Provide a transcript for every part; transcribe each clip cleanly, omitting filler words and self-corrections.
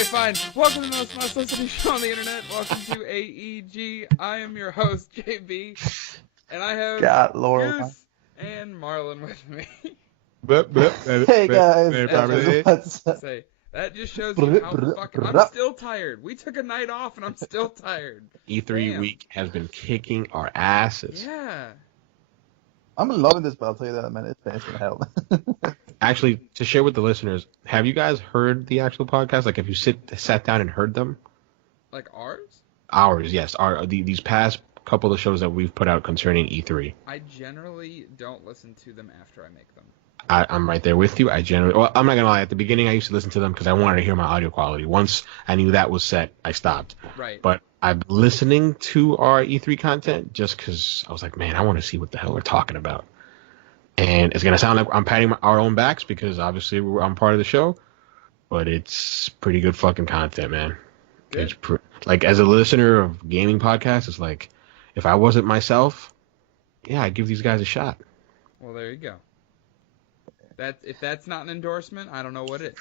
Okay, fine. Welcome to the most listening show on the internet. Welcome to AEG. I am your host, JB, and I have God, Lord. Goose and Marlon with me. Hey guys, Say, that just shows you how fucking... I'm still tired. We took a night off, and I'm still tired. E3 Damn. week has been kicking our asses. Yeah. I'm loving this, but I'll tell you that, man, it's been hell. Actually, to share with the listeners, have you guys heard the actual podcast? Like, have you sat down and heard them? Like ours? Ours, yes. These past couple of shows that we've put out concerning E3. I generally don't listen to them after I make them. I'm right there with you. I'm not gonna lie. At the beginning, I used to listen to them because I wanted to hear my audio quality. Once I knew that was set, I stopped. Right. But I'm listening to our E3 content just because I was like, man, I want to see what the hell we're talking about. And it's gonna sound like I'm patting our own backs because obviously I'm part of the show, but it's pretty good fucking content, man. Good. Like, as a listener of gaming podcasts, it's like, if I wasn't myself, yeah, I'd give these guys a shot. Well, there you go. If that's not an endorsement, I don't know what is.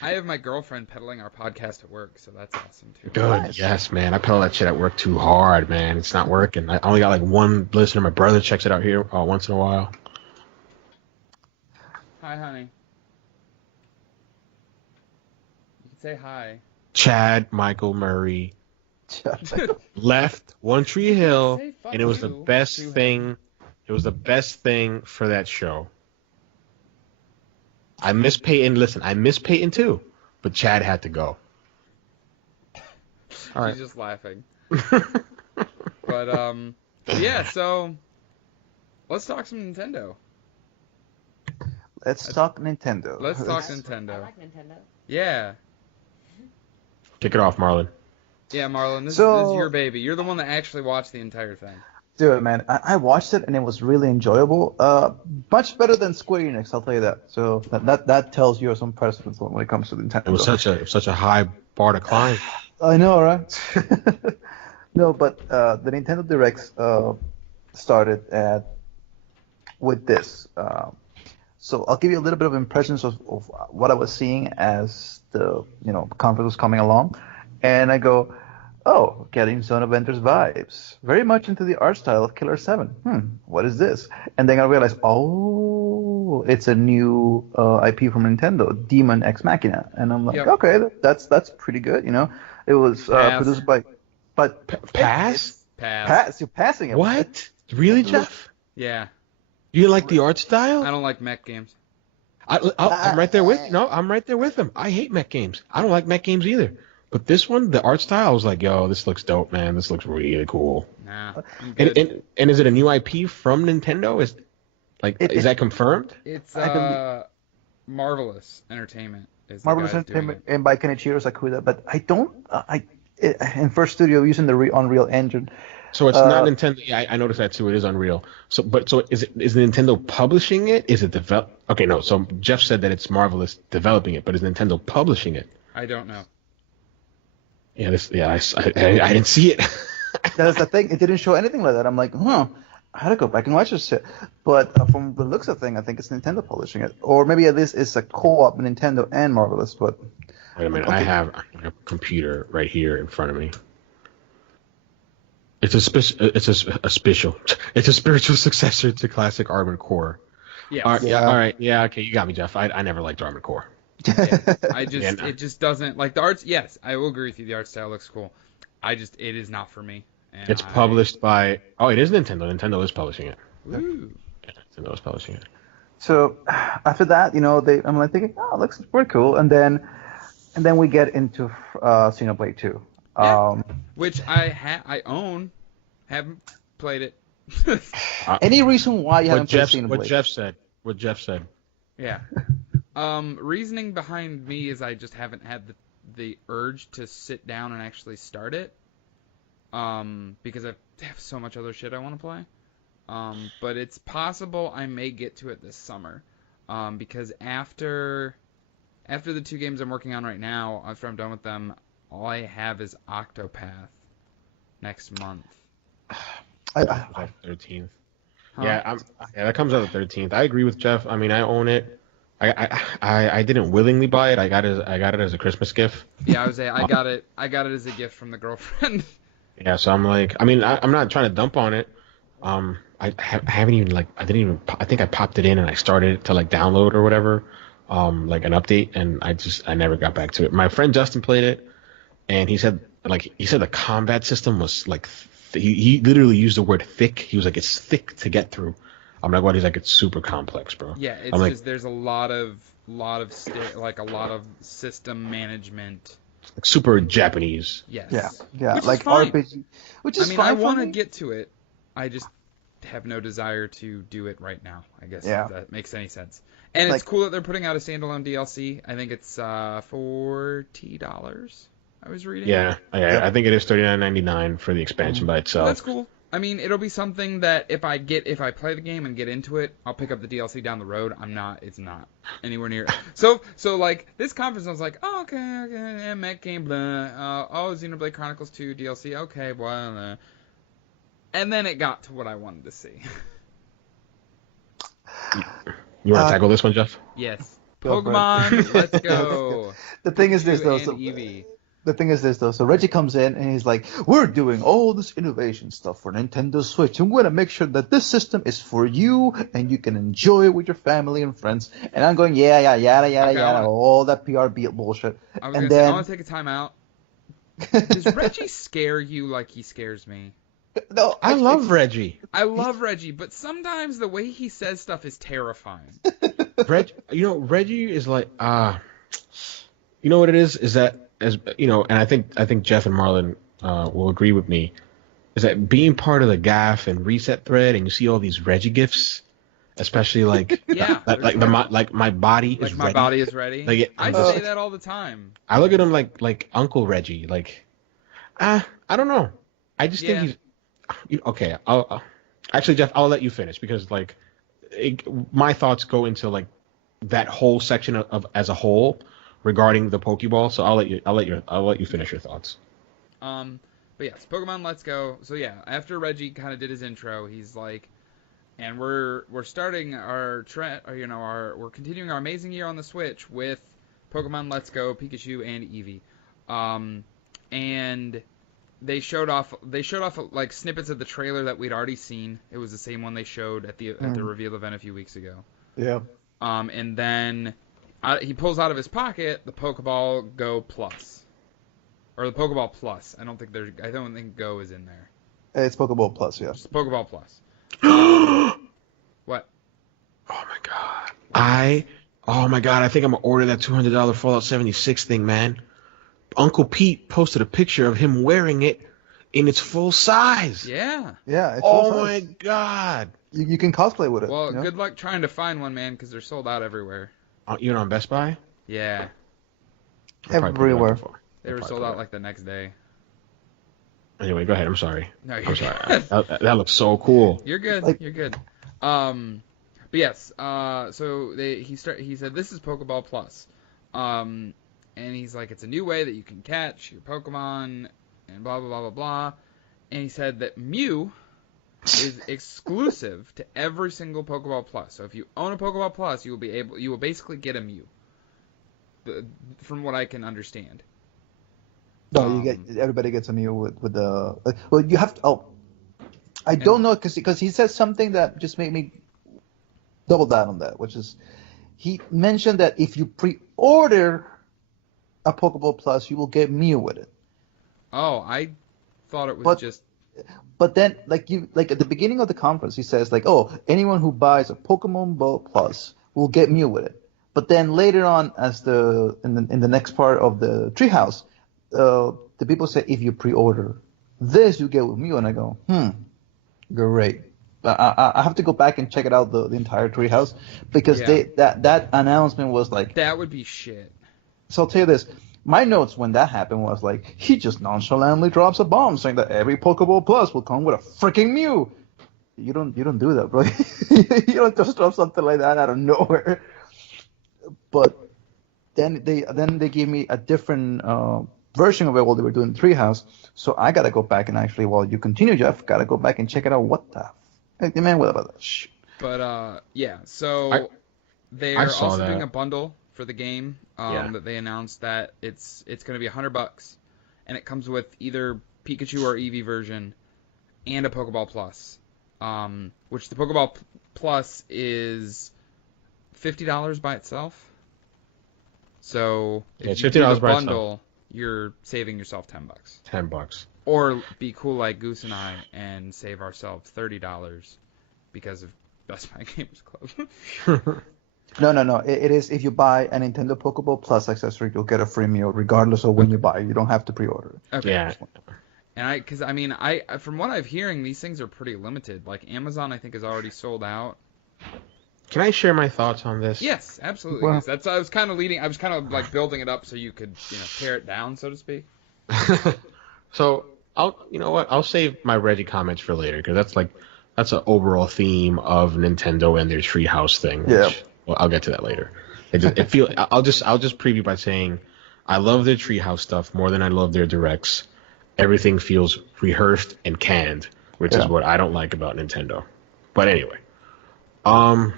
I have my girlfriend peddling our podcast at work, so that's awesome too. Good, nice. Yes, man. I pedal that shit at work too hard, man. It's not working. I only got like one listener. My brother checks it out here once in a while. Hi, honey. You can say hi. Chad Michael Murray left One Tree Hill, and it was the best thing. It was the best thing for that show. I miss Peyton. Listen, I miss Peyton too, but Chad had to go. All right. She's just laughing. But yeah. So let's talk some Nintendo. Let's talk Nintendo. Let's talk Nintendo. I like Nintendo. Yeah. Kick it off, Marlon. Yeah, Marlon. This is your baby. You're the one that actually watched the entire thing. Dude, man, I watched it and it was really enjoyable. Much better than Square Enix, I'll tell you that. So that tells you some precedence when it comes to Nintendo. It was such a high bar to climb. I know, right? No, but the Nintendo Directs started with this. So I'll give you a little bit of impressions of what I was seeing as the conference was coming along, and I go, oh, getting Zone of Enders vibes. Very much into the art style of Killer 7. What is this? And then I realized, oh, it's a new IP from Nintendo, Demon Ex Machina. And I'm like, okay, that's pretty good, It was produced by... Pass? Pass? You're passing it. What? Really, Jeff? Yeah. You like the art style? I don't like mech games. I'm right there with I'm right there with him. I hate mech games. I don't like mech games either. But this one, the art style, I was like, yo, this looks dope, man. This looks really cool. Nah. And is it a new IP from Nintendo? Is that confirmed? It's Marvelous Entertainment. Marvelous Entertainment and by Kenichiro Sakuda, but I don't. In First Studio using the Unreal Engine. So it's not Nintendo. Yeah, I noticed that too. It is Unreal. So is Nintendo publishing it? Is it develop? Okay, no. So Jeff said that it's Marvelous developing it, but is Nintendo publishing it? I don't know. Yeah, I didn't see it. That's the thing. It didn't show anything like that. I'm like, I had to go back and watch this shit. But from the looks of things, I think it's Nintendo publishing it, or maybe at least it's a co-op Nintendo and Marvelous. But wait a minute, okay. I have a computer right here in front of me. It's a spiritual successor to classic Armored Core. Yeah. All right. Yeah. Okay. You got me, Jeff. I never liked Armored Core. Yeah, it just doesn't like the arts. Yes, I will agree with you. The art style looks cool. It is not for me. And it's published by. Oh, it is Nintendo. Nintendo is publishing it. Ooh. Yeah, Nintendo is publishing it. So after that, I'm like thinking, oh, it looks pretty cool, and then we get into Xenoblade 2. Yeah. Which I own, haven't played it. Any reason why you haven't played Xenoblade? What Jeff said. Yeah. Reasoning behind me is I just haven't had the urge to sit down and actually start it. Because I have so much other shit I want to play. But it's possible I may get to it this summer. Because after the 2 games I'm working on right now, after I'm done with them, all I have is Octopath next month. 13th. Huh? Yeah, that comes out the 13th. I agree with Jeff. I mean, I own it. I didn't willingly buy it. I got it as a Christmas gift. Yeah, I was I Uh, got it. I got it as a gift from the girlfriend. yeah, so I'm like, I mean, I'm not trying to dump on it. I haven't even like I didn't even I think I popped it in and I started to like download or whatever, like an update, and I never got back to it. My friend Justin played it, and he said the combat system was like he literally used the word thick. He was like, it's thick to get through. I'm like, what? He's like, it's super complex, bro. Yeah, I'm it's like, just there's like a lot of system management. super Japanese. Yeah, Yes, yeah, which is like fine. RPG, which I is mean, I fine for want to me. get to it. I just have no desire to do it right now. I guess if Yeah, that makes any sense. And it's like cool that they're putting out a standalone DLC. I think it's $40. I was reading. Yeah, yeah, yep. I think it is 39.99 for the expansion Mhm. by So that's itself. cool. I mean, it'll be something that if I play the game and get into it, I'll pick up the DLC down the road. It's not anywhere near. So like this conference, I was like, oh, okay, yeah, mech game, blah. Oh, Xenoblade Chronicles 2 DLC, okay, blah. And then it got to what I wanted to see. You, you want to Uh, tackle this one, Jeff? Yes, Go for it. Pokemon, let's Let's go. go. The thing is this Pikachu though. and So Eevee. the thing is this though. So Reggie comes in and he's like, "We're doing all this innovation stuff for Nintendo Switch, and we're gonna make sure that this system is for you and you can enjoy it with your family and friends." And I'm going, "Yeah, yeah, yada, yada, Okay, yada, all that PR bullshit." I was And gonna say I want then, to take a time out. Does Reggie scare you like he scares me? no, I love Reggie. I love Reggie, but sometimes the way he says stuff is terrifying. Reggie is like you know what it is that as you know, and I think Jeff and Marlon will agree with me, is that being part of the GAF and reset thread, and you see all these Reggie gifs, especially like Yeah, like, they're like the terrible. like my body is Like my ready. body is ready. I'm I just say like that all the time. I look at him like Uncle Reggie, like I don't know. I just think Yeah. he's okay. Actually, Jeff, I'll let you finish because my thoughts go into like that whole section of as a whole regarding the Pokeball. So I'll let you finish your thoughts. Um. But yes, Pokemon Let's Go. So yeah, after Reggie kind of did his intro, he's like, and we're starting our trend. We're continuing our amazing year on the Switch with Pokemon Let's Go, Pikachu and Eevee. And they showed off like snippets of the trailer that we'd already seen. It was the same one they showed at the reveal event a few weeks ago. yeah, And then he pulls out of his pocket the Pokeball Go Plus or the Pokeball Plus. I don't think Go is in there. it's Pokeball Plus, yeah. Just Pokeball Plus. Oh What? my god! I think I'm gonna order that $200 Fallout 76 thing, man. Uncle Pete posted a picture of him wearing it in its full size. Yeah. Yeah, it's full Oh my size. god! You can cosplay with it. Well, You know? good luck trying to find one, man, because they're sold out everywhere. You're on Best Buy? Yeah. I'll probably put it up Everywhere. before. They I'll were probably sold put it out up. like the next day. Anyway, go ahead. I'm sorry. No, you're I'm sorry. good. That looks so cool. You're good. Like- You're good. But yes. So he said this is Pokeball Plus. And he's like, it's a new way that you can catch your Pokemon and blah blah blah blah blah. And he said that Mew is exclusive to every single Pokeball Plus. So if you own a Pokeball Plus, you will basically get a Mew. From what I can understand. No, you get everybody gets a Mew with the. Well, you have to. Oh, I don't know because he said something that just made me double down on that, which is he mentioned that if you pre-order a Pokeball Plus, you will get Mew with it. Oh, I thought it was But- just. But then, like at the beginning of the conference, he says like, "Oh, anyone who buys a Pokemon Ball Plus will get Mew with it." But then later on, in the next part of the treehouse, the people say if you pre-order this, you get with Mew, and I go, great. I have to go back and check it out the entire treehouse because Yeah. that announcement was like. That would be shit. So I'll tell you this. My notes when that happened was like, he just nonchalantly drops a bomb saying that every Pokeball Plus will come with a freaking Mew. You don't do that, bro. You don't just drop something like that out of nowhere. But then they gave me a different version of it while they were doing Treehouse. So I gotta go back and actually, while you continue, Jeff, gotta go back and check it out. What the man? What about that? Shit. But yeah, so I- They're saw also doing that. a bundle for the game Yeah. that they announced that it's going to be $100, and it comes with either Pikachu or Eevee version and a Pokeball Plus, which the Pokeball Plus is $50 by itself. So Yeah, if it's you do the $50 by itself. bundle, you're saving yourself $10. $10. Or be cool like Goose and I and save ourselves $30 because of Best Buy Gamers Club. No. It is if you buy a Nintendo Pokeball Plus accessory, you'll get a free meal regardless of when you buy it. You don't have to pre-order it. Okay. Yeah. And because I mean, I from what I'm hearing, these things are pretty limited. Like Amazon, I think is already sold out. Can I share my thoughts on this? Yes, absolutely. Well- Yes. I was kind of like building it up so you could, tear it down, so to speak. So I'll save my Reggie comments for later because that's an overall theme of Nintendo and their Treehouse thing. Yeah. Well, I'll get to that later. I'll just preview by saying I love their Treehouse stuff more than I love their directs. Everything feels rehearsed and canned, which is what I don't like about Nintendo. But anyway, I'm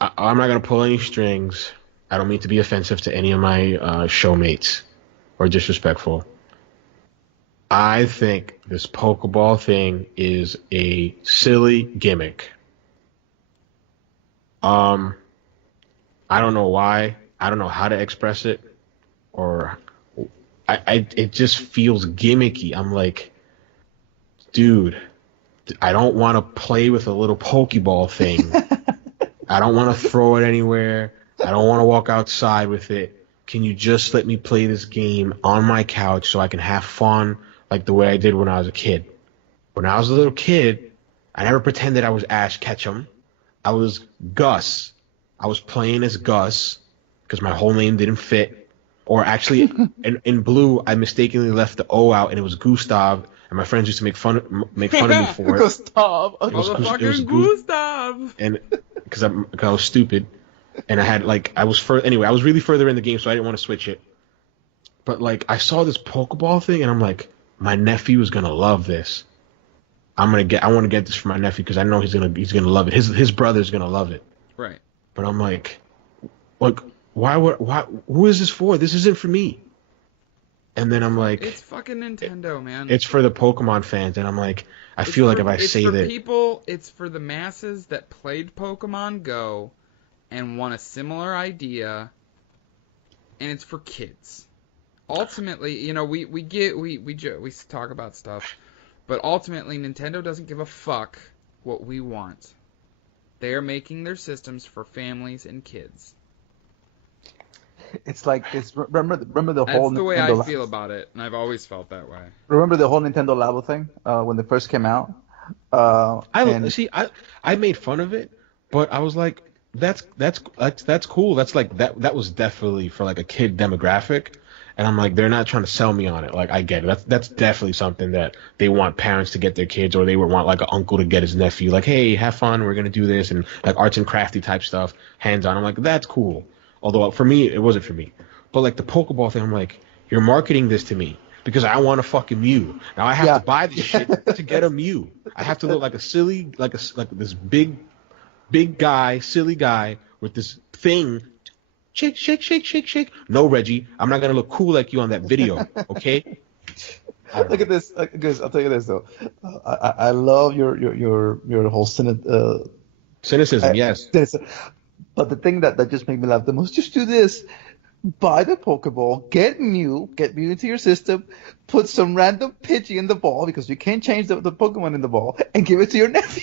not gonna pull any strings. I don't mean to be offensive to any of my showmates or disrespectful. I think this Pokeball thing is a silly gimmick. I don't know why. I don't know how to express it, or it just feels gimmicky. I'm like, dude, I don't want to play with a little Pokeball thing. I don't want to throw it anywhere. I don't want to walk outside with it. Can you just let me play this game on my couch so I can have fun like the way I did when I was a kid? When I was a little kid, I never pretended I was Ash Ketchum. I was Gus. I was playing as Gus because my whole name didn't fit. Or actually, in Blue, I mistakenly left the O out and it was Gustav, and my friends used to make fun of me for it. Gustav. It was Motherfucking Gus- Gustav! And because I was stupid, and I had I was I was really further in the game, so I didn't want to switch it. But I saw this Pokeball thing, and I'm like, my nephew is gonna love this. I want to get this for my nephew because I know he's gonna love it. His brother's gonna love it. Right. But I'm like, why? Who is this for? This isn't for me. And then I'm like, It's fucking Nintendo, man. it's for the Pokemon fans, and I'm like, I feel like if I say that, it's for the masses that played Pokemon Go and want a similar idea, and it's for kids. Ultimately, we talk about stuff, but ultimately Nintendo doesn't give a fuck what we want. They are making their systems for families and kids. It's like this. Remember the whole. That's the way Nintendo I feel about it, and I've always felt that way. Remember the whole Nintendo Labo thing when they first came out. I made fun of it, but I was like, that's cool. That's that was definitely for a kid demographic, and I'm like, they're not trying to sell me on it. I get it. That's definitely something that they want parents to get their kids, or they would want an uncle to get his nephew. Hey, have fun. We're gonna do this, and arts and crafty type stuff, hands on. I'm like, that's cool. Although for me, it wasn't for me. But the Pokeball thing, I'm like, you're marketing this to me because I want a fucking Mew. Now I have to buy this shit to get a Mew. I have to look like a silly, like this big guy, silly guy with this thing. Shake, shake, shake, shake, shake. No, Reggie, I'm not gonna look cool like you on that video, okay? Look at this, guys. I'll tell you this though. I love your whole Cynicism, yes. cynicism. But the thing that just made me laugh the most, just do this. Buy the Pokeball, get Mew into your system, put some random Pidgey in the ball because you can't change the Pokemon in the ball, and give it to your nephew.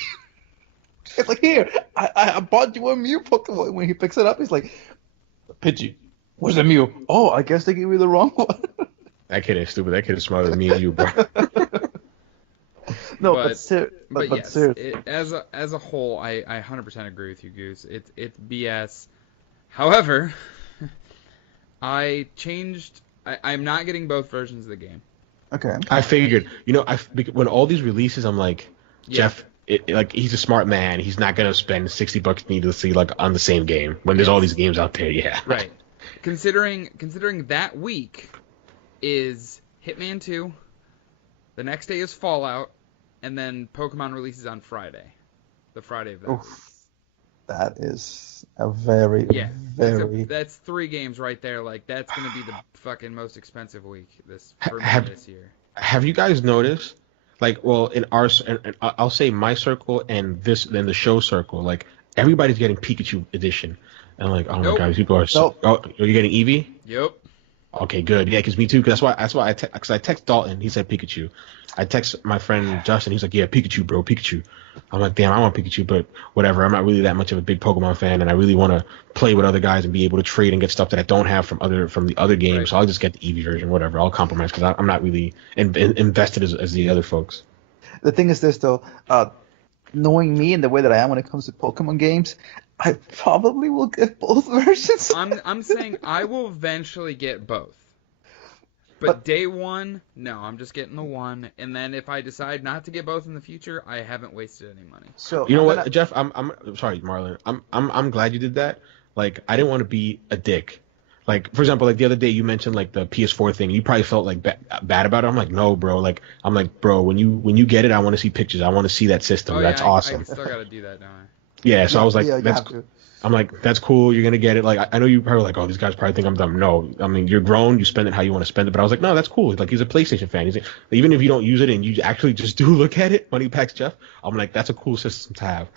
It's like, here, I bought you a Mew Pokemon. When he picks it up, he's like, Pidgey, where's the Mew? Oh, I guess they gave you the wrong one. That kid is stupid. That kid is smarter than me and you, bro. No, but yes, seriously. as a whole, I 100% agree with you, Goose. It's BS. However, I'm not getting both versions of the game. Okay. I figured, when all these releases, I'm like, Jeff, he's a smart man. He's not gonna spend $60 needlessly on the same game when there's all these games out there. Yeah. Right. Considering that week is Hitman 2, the next day is Fallout, and then Pokemon releases on Friday, the Friday of that. Oof. That is a very, Yeah, very. that's 3 games right there. Like that's gonna be the fucking most expensive week Ha- for me have this year. have you guys noticed? Like, well, in our, and I'll say my circle and then the show circle, like everybody's getting Pikachu edition, and like, oh my Nope. god, these people are so. Nope. Oh, are you getting Eevee? Yep. Okay, good. Yeah, because me too. Cause that's why I text Dalton. He said Pikachu. I text my friend Justin. He's like, yeah, Pikachu, bro, Pikachu. I'm like, damn, I want Pikachu, but whatever. I'm not really that much of a big Pokemon fan, and I really want to play with other guys and be able to trade and get stuff that I don't have from the other games. Right. So I'll just get the Eevee version, whatever. I'll compromise because I'm not really invested as the other folks. The thing is this though, knowing me and the way that I am when it comes to Pokemon games, I probably will get both versions. I'm saying I will eventually get both. But But- day one, no, I'm just getting the one, and then if I decide not to get both in the future, I haven't wasted any money. So You know I'm what, gonna- Jeff? I'm sorry, Marlon. I'm glad you did that. Like, I didn't want to be a dick. Like, for example, like the other day you mentioned like the PS4 thing. You probably felt like bad about it. I'm like, no, bro. Like, I'm like, bro. When you get it, I want to see pictures. I want to see that system. Oh That's yeah, awesome. I still gotta do that, don't I? Yeah. So I was like, yeah, you that's. have to. I'm like, that's cool. You're gonna get it. Like, I know you probably like, oh, these guys probably think I'm dumb. No, I mean, you're grown. You spend it how you want to spend it. But I was like, no, that's cool. Like, he's a PlayStation fan. He's like, even if you don't use it and you actually just do look at it, Money Packs Jeff. I'm like, that's a cool system to have.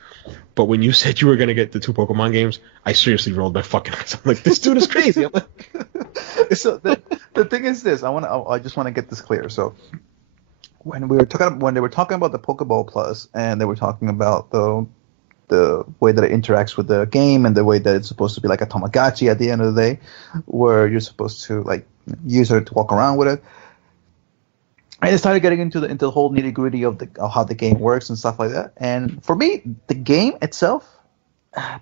But when you said you were gonna get the 2 Pokemon games, I seriously rolled my fucking eyes. I'm like, this dude is crazy. I'm like, So the thing is this, I just want to get this clear. So when they were talking about the Pokeball Plus and they were talking about the way that it interacts with the game and the way that it's supposed to be like a Tamagotchi at the end of the day, where you're supposed to like use it to walk around with it. And it started getting into the whole nitty gritty of how the game works and stuff like that. And for me, the game itself, I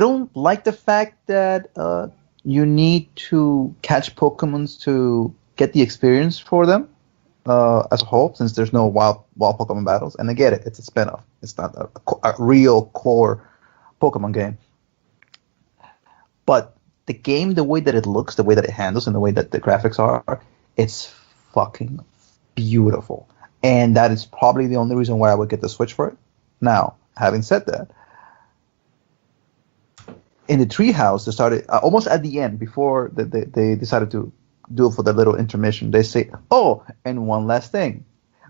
don't like the fact that you need to catch Pokemons to get the experience for them as a whole, since there's no wild Pokemon battles. And I get it, it's a spinoff. It's not a real core Pokemon game. But the game, the way that it looks, the way that it handles, and the way that the graphics are, it's fucking beautiful. And that is probably the only reason why I would get the Switch for it. Now, having said that, in the treehouse, they started almost at the end before they decided to do it for the little intermission. They say, "Oh, and one last thing,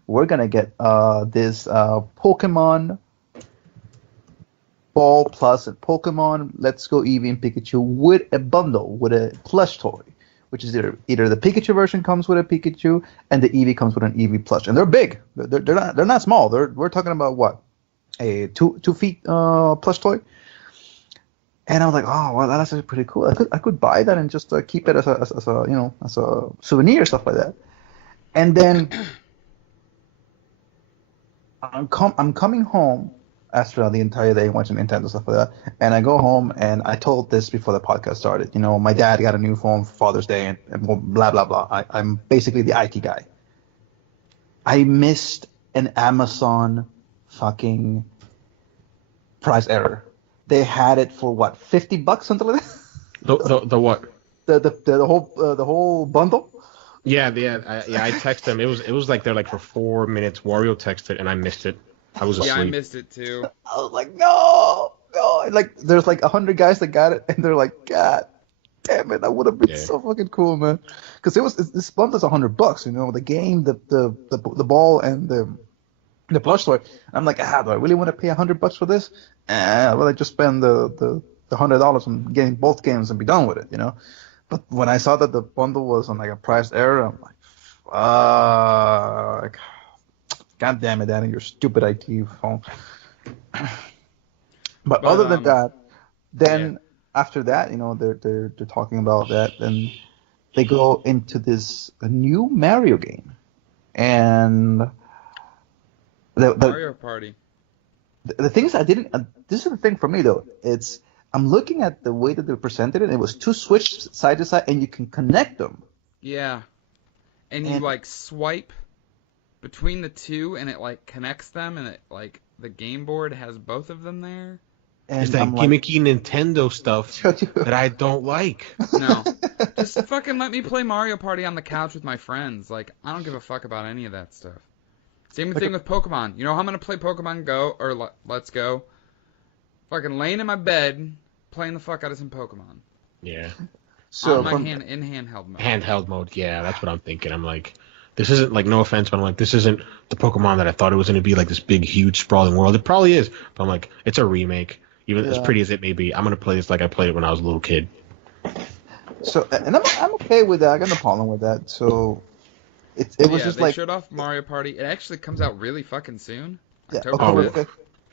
we're gonna get this Pokemon Ball Plus and Pokemon Let's Go Eevee and Pikachu with a bundle with a plush toy, which is either the Pikachu version comes with a Pikachu and the Eevee comes with an Eevee plush, and they're big. They're not small. We're talking about what, a 2 feet plush toy." And I was like, oh, well, that's actually pretty cool. I could buy that and just keep it as a souvenir, stuff like that. And then I'm coming home after the entire day watching Nintendo stuff like that, and I go home and I told this before the podcast started. You know, my dad got a new phone for Father's Day and blah blah blah. I'm basically the IT guy. I missed an Amazon fucking price error. They had it for what, $50, something like that. the what? The whole bundle. Yeah, I texted them. It was like they're like for 4 minutes. Wario texted and I missed it. I was asleep. Yeah, I missed it too. I was like, no. Like, there's like 100 guys that got it, and they're like, God damn it, that would have been so fucking cool, man. Because this bundle's $100, you know, the game, the ball, and the plush toy. I'm like, do I really want to pay $100 for this? Well, I just spend the $100 on getting both games and be done with it, you know. But when I saw that the bundle was on like a price error, I'm like, fuck. God damn it, Danny, your stupid IT phone. But other than that, then after that, you know, they're talking about that, and they go into a new Mario game, and the Mario Party. the things I didn't. This is the thing for me though. I'm looking at the way that they presented it. And it was 2 Switch side to side, and you can connect them. Yeah, and you like swipe between the two, and it like connects them, and it like the game board has both of them there. And It's that gimmicky Nintendo stuff that I don't like. No, just fucking let me play Mario Party on the couch with my friends. Like, I don't give a fuck about any of that stuff. Same thing with Pokemon. You know how I'm gonna play Pokemon Go or Let's Go? fucking laying in my bed, playing the fuck out of some Pokemon. Yeah. So On my from handheld mode. Handheld mode, yeah, that's what I'm thinking. I'm like, this isn't like, no offense, but I'm like, this isn't the Pokemon that I thought it was going to be, like this big, huge, sprawling world. It probably is, but I'm like, it's a remake. Even as yeah. pretty as it may be, I'm going to play this like I played it when I was a little kid. So and I'm okay with that. I got no problem with that. So it was just they like showed off Mario Party. It actually comes out really fucking soon. yeah, October October 5th. 5th.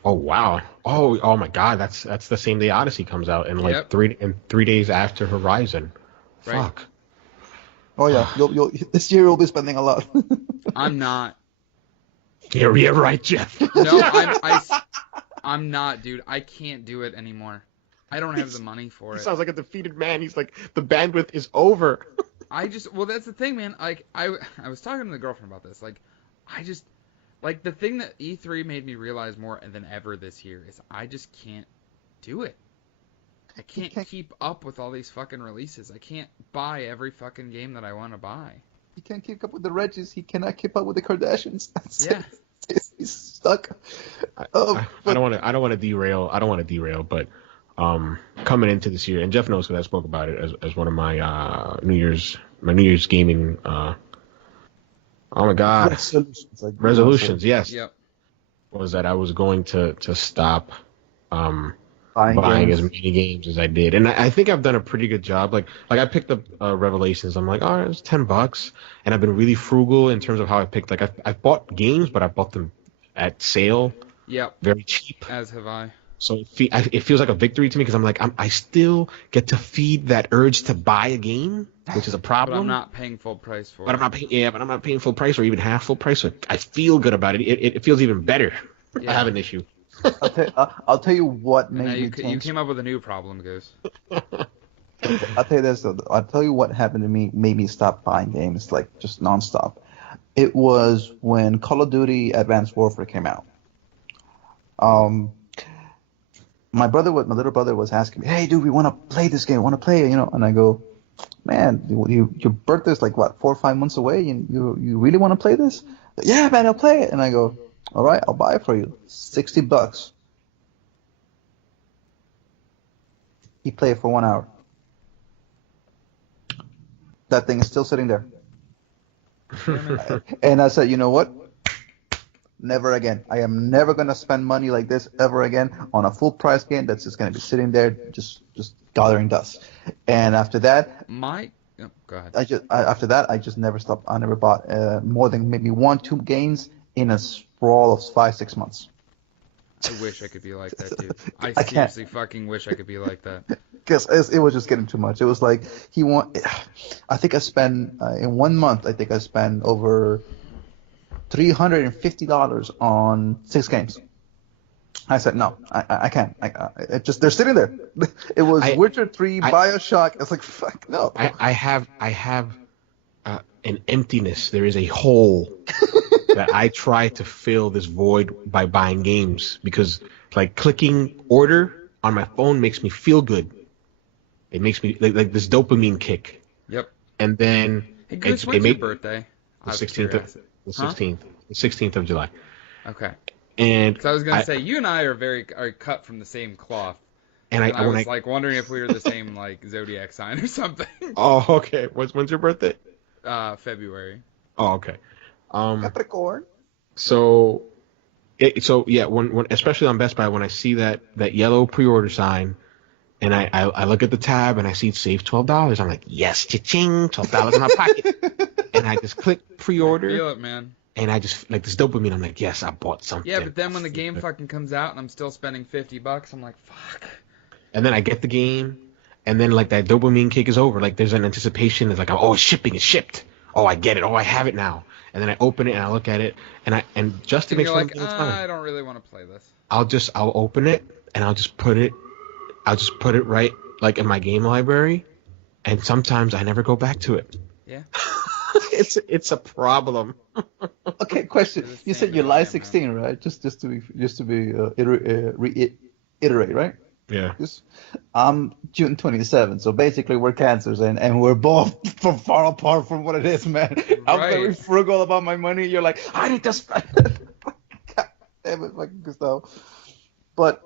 Oh wow! Oh my God! That's the same day Odyssey comes out, and like Yep. 3 days after Horizon. Right. Fuck. Oh yeah, you'll this year you'll be spending a lot. I'm not. Yeah, right, Jeff. No, I'm not, dude. I can't do it anymore. I don't have the money for He it. sounds like a defeated man. He's like, the bandwidth is over. Well, that's the thing, man. Like, I was talking to the girlfriend about this. Like, like, the thing that E3 made me realize more than ever this year is I just can't do it. I can't keep up with all these fucking releases. I can't buy every fucking game that I want to buy. He can't keep up with the Regis. He cannot keep up with the Kardashians. Yeah. He's stuck. I don't want to derail, but coming into this year, and Jeff knows because I spoke about it as one of my New Year's gaming. Oh my God, resolutions. Yes, Yep. was that I was going to stop buying as many games as I did, and I think I've done a pretty good job. Like I picked up Revelations. I'm like, oh, it was $10, and I've been really frugal in terms of how I picked. Like I've bought games, but I bought them at sale, Yep. very cheap. As have I. So it feels like a victory to me because I'm like, I still get to feed that urge to buy a game, which is a problem. But I'm not paying full price for it. But I'm not paying full price or even half full price. So I feel good about it. It feels even better. Yeah. I have an issue. I'll tell you what And now made me you change. came up with a new problem, Goose. I'll tell you this. I'll tell you what happened to me. Made me stop buying games like just nonstop. It was when Call of Duty Advanced Warfare came out. My little brother was asking me, "Hey, dude, we want to play this game. Want to play it, you know?" And I go, "Man, your birthday's like what, 4 or 5 months away, and you really want to play this?" "Yeah, man, I'll play it." And I go, "All right, I'll buy it for you, $60." He played it for 1 hour. That thing is still sitting there. And I said, you know what? Never again. I am never going to spend money like this ever again on a full price game that's just going to be sitting there just gathering dust. And after that, go ahead. after that, I just never stopped. I never bought more than maybe 1-2 games in a sprawl of 5-6 months. I wish I could be like that, dude. I can't. seriously fucking wish I could be like that. Because it was just getting too much. It was like I think I spent in 1 month. I think I spent over $350 on 6 games. I said no, I can't. It just they're sitting there. It was Witcher 3, BioShock. It's like fuck no. I have an emptiness. There is a hole that I try to fill this void by buying games because like clicking order on my phone makes me feel good. It makes me like this dopamine kick. Yep. And then Hey, Goose, when's your birthday? The 16th of July. Okay. And because I was gonna say you and I are cut from the same cloth. And I was like wondering if we were the same like zodiac sign or something. Oh, okay. When's your birthday? February. Oh, okay. Capricorn. So yeah, when especially on Best Buy, when I see that yellow pre-order sign, and I look at the tab and I see save $12, I'm like, yes, cha-ching, $12 in my pocket, and I just click pre-order. I feel it, man. And I just like this dopamine. I'm like, yes, I bought something. Yeah, but then when the game fucking comes out and I'm still spending $50, I'm like, fuck. And then I get the game, and then like that dopamine kick is over. Like there's an anticipation. It's like, oh, it's shipped. Oh, I get it. Oh, I have it now. And then I open it and I look at it, and just to make sure I don't really want to play this. I'll open it and I'll just put it right like in my game library, and sometimes I never go back to it. Yeah. It's a problem. Okay, question. You said July 16, right? Just to reiterate, right? Yeah. I'm June 27, so basically we're cancers, and we're both far apart from what it is, man. Right. I'm very frugal about my money. You're like, I need to spend it. God damn it, fucking Gustavo. But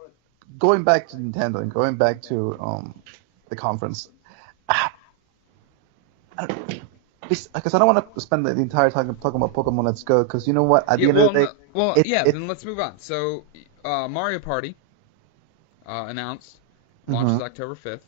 going back to Nintendo and going back to the conference, because I don't want to spend the entire time talking about Pokemon Let's Go. Because you know what? At the Yeah, end well, of the day, then let's move on. So, Mario Party announced launches Mhm. October 5th.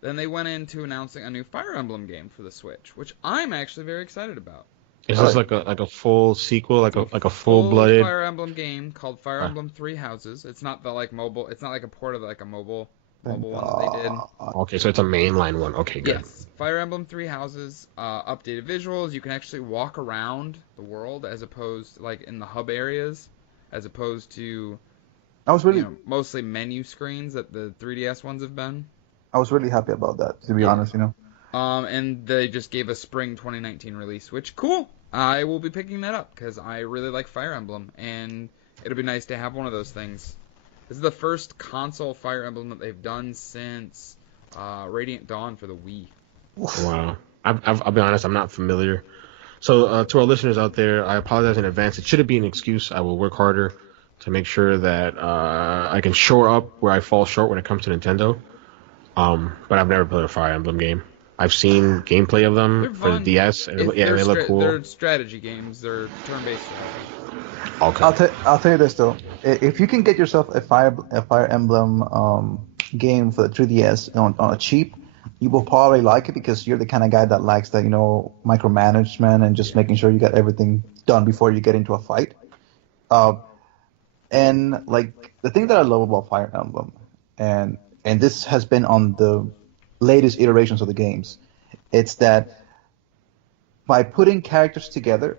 Then they went into announcing a new Fire Emblem game for the Switch, which I'm actually very excited about. Is this Alright. like a full sequel, like a full Full blooded? Fire Emblem game called Fire Emblem Three Houses. It's not the like mobile. It's not like a port of like a mobile Thank one that they did. God. Okay, so it's a mainline one. Okay, good. Yes, Fire Emblem Three Houses, updated visuals. You can actually walk around the world as opposed like in the hub areas, as opposed to I was really, mostly menu screens that the 3DS ones have been. I was really happy about that. To be Yeah. honest, you know. And they just gave a spring 2019 release, which cool. I will be picking that up because I really like Fire Emblem, and it'll be nice to have one of those things. This is the first console Fire Emblem that they've done since Radiant Dawn for the Wii. Wow. I'll be honest, I'm not familiar. So to our listeners out there, I apologize in advance. It shouldn't be an excuse. I will work harder to make sure that I can shore up where I fall short when it comes to Nintendo. But I've never played a Fire Emblem game. I've seen gameplay of them They're for the fun. DS, and they look cool. They're strategy games. They're turn-based strategy. Okay. I'll tell you this though. If you can get yourself a Fire Emblem game for the 3DS on a cheap, you will probably like it because you're the kind of guy that likes that, micromanagement and just making sure you got everything done before you get into a fight. And like the thing that I love about Fire Emblem, and this has been on the latest iterations of the games, it's that by putting characters together,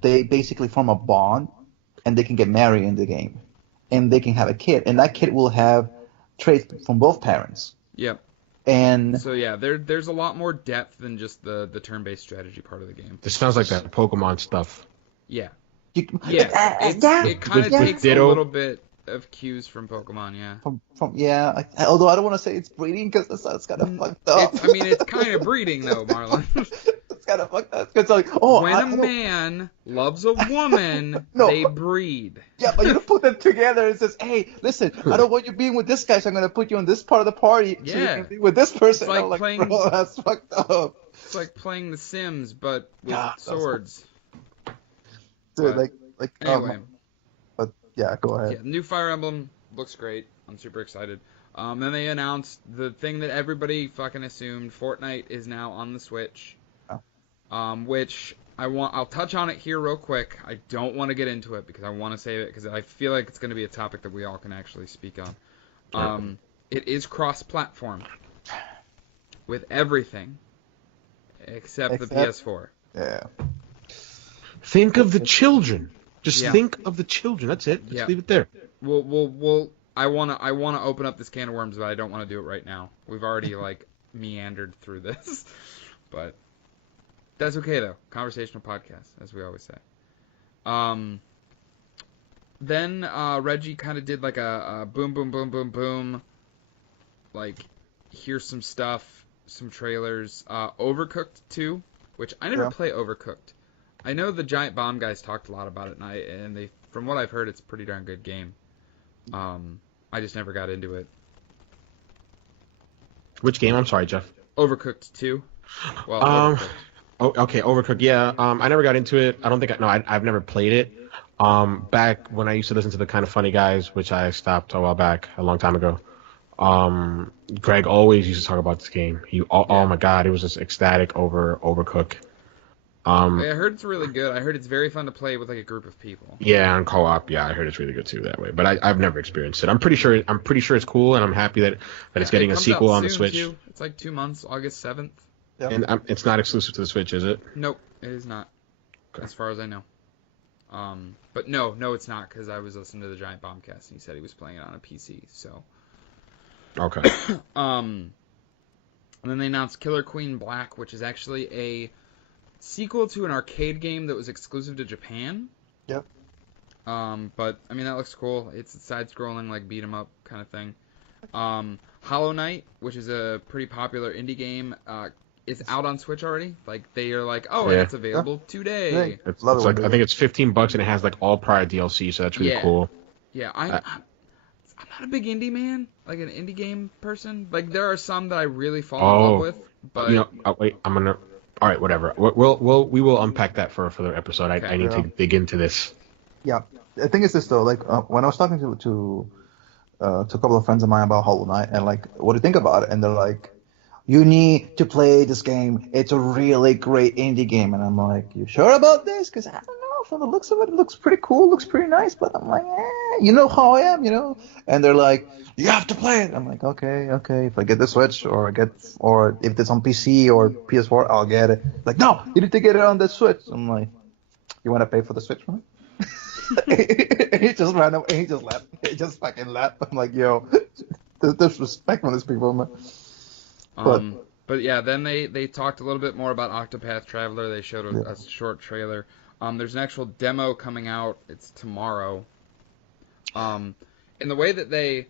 they basically form a bond, and they can get married in the game, and they can have a kid, and that kid will have traits from both parents. Yep. And So yeah, there's a lot more depth than just the turn-based strategy part of the game. This sounds like that Pokemon stuff. Yeah. you, Yeah. It kind of With takes a Ditto. little bit of cues from Pokemon. Yeah. although I don't want to say it's breeding because that's kind of fucked up. It's kind of breeding though, Marlon. It's kind of fucked up. It's like, oh, When I a don't- man loves a woman, No. they breed. Yeah, but you don't put them together and says, hey, listen, I don't want you being with this guy, so I'm gonna put you in this part of the party so you Yeah. can be with this person. It's like I'm like, playing- bro, that's fucked up. It's like playing The Sims, but with God, that's swords. Dude, But like Anyway, but yeah, go ahead. yeah, new Fire Emblem looks great. I'm super excited. Then they announced the thing that everybody fucking assumed: Fortnite is now on the Switch. Oh. Which I'll touch on it here real quick. I don't want to get into it because I want to save it because I feel like it's going to be a topic that we all can actually speak on. It is cross-platform with everything except the PS4. Yeah. Think of the children. Just Yeah. think of the children. That's it. Just Yeah. leave it there. We'll I wanna open up this can of worms, but I don't want to do it right now. We've already like meandered through this, but that's okay though. Conversational podcast, as we always say. Then Reggie kind of did like a boom, boom, boom, boom, boom. Like, here's some stuff, some trailers. Overcooked 2, which I never Yeah. play Overcooked. I know the Giant Bomb guys talked a lot about it, and they, from what I've heard, it's a pretty darn good game. I just never got into it. Which game? I'm sorry, Jeff. Overcooked 2. Well, Overcooked. Oh, okay, Overcooked. Yeah, I never got into it. I don't think I've never played it. Back when I used to listen to the Kind of Funny Guys, which I stopped a while back, a long time ago. Greg always used to talk about this game. Oh my God, he was just ecstatic over Overcooked. I heard it's really good. I heard it's very fun to play with like a group of people. Yeah, on co-op. Yeah, I heard it's really good too that way. But I've never experienced it. I'm pretty sure it's cool, and I'm happy that it's getting It a comes sequel out on the soon, Switch. too. It's like 2 months, August 7th. Yep. And it's not exclusive to the Switch, is it? Nope, it is not, Okay. as far as I know. But no, it's not, because I was listening to the Giant Bombcast, and he said he was playing it on a PC, so. Okay. And then they announced Killer Queen Black, which is actually a sequel to an arcade game that was exclusive to Japan. Yep. But, I mean, that looks cool. It's a side-scrolling, like, beat-em-up kind of thing. Hollow Knight, which is a pretty popular indie game, is out on Switch already. Like, they are like, oh, and Yeah. it's available today. It's Love it like when I think it's $15 and it has like all prior DLC, so that's really Yeah. cool. Yeah, I'm not a big indie man, like an indie game person. Like there are some that I really fall in love Oh, with, but wait, I'm gonna. All right, whatever. We will unpack that for a further episode. I okay. need to Yeah. dig into this. Yeah. The thing is this though, like when I was talking to a couple of friends of mine about Hollow Knight and like what do you think about it, and they're like, you need to play this game. It's a really great indie game, and I'm like, you sure about this? Because I don't know. From the looks of it, it looks pretty cool, looks pretty nice. But I'm like, you know how I am, you know. And they're like, you have to play it. I'm like, okay. If I get the Switch or if it's on PC or PS4, I'll get it. Like, no, you need to get it on the Switch. I'm like, you want to pay for the Switch, man? He just ran away. He just laughed. He just fucking laughed. I'm like, yo, there's disrespect from these people, man. But yeah, then they talked a little bit more about Octopath Traveler. They showed a short trailer. There's an actual demo coming out. It's tomorrow. And the way that they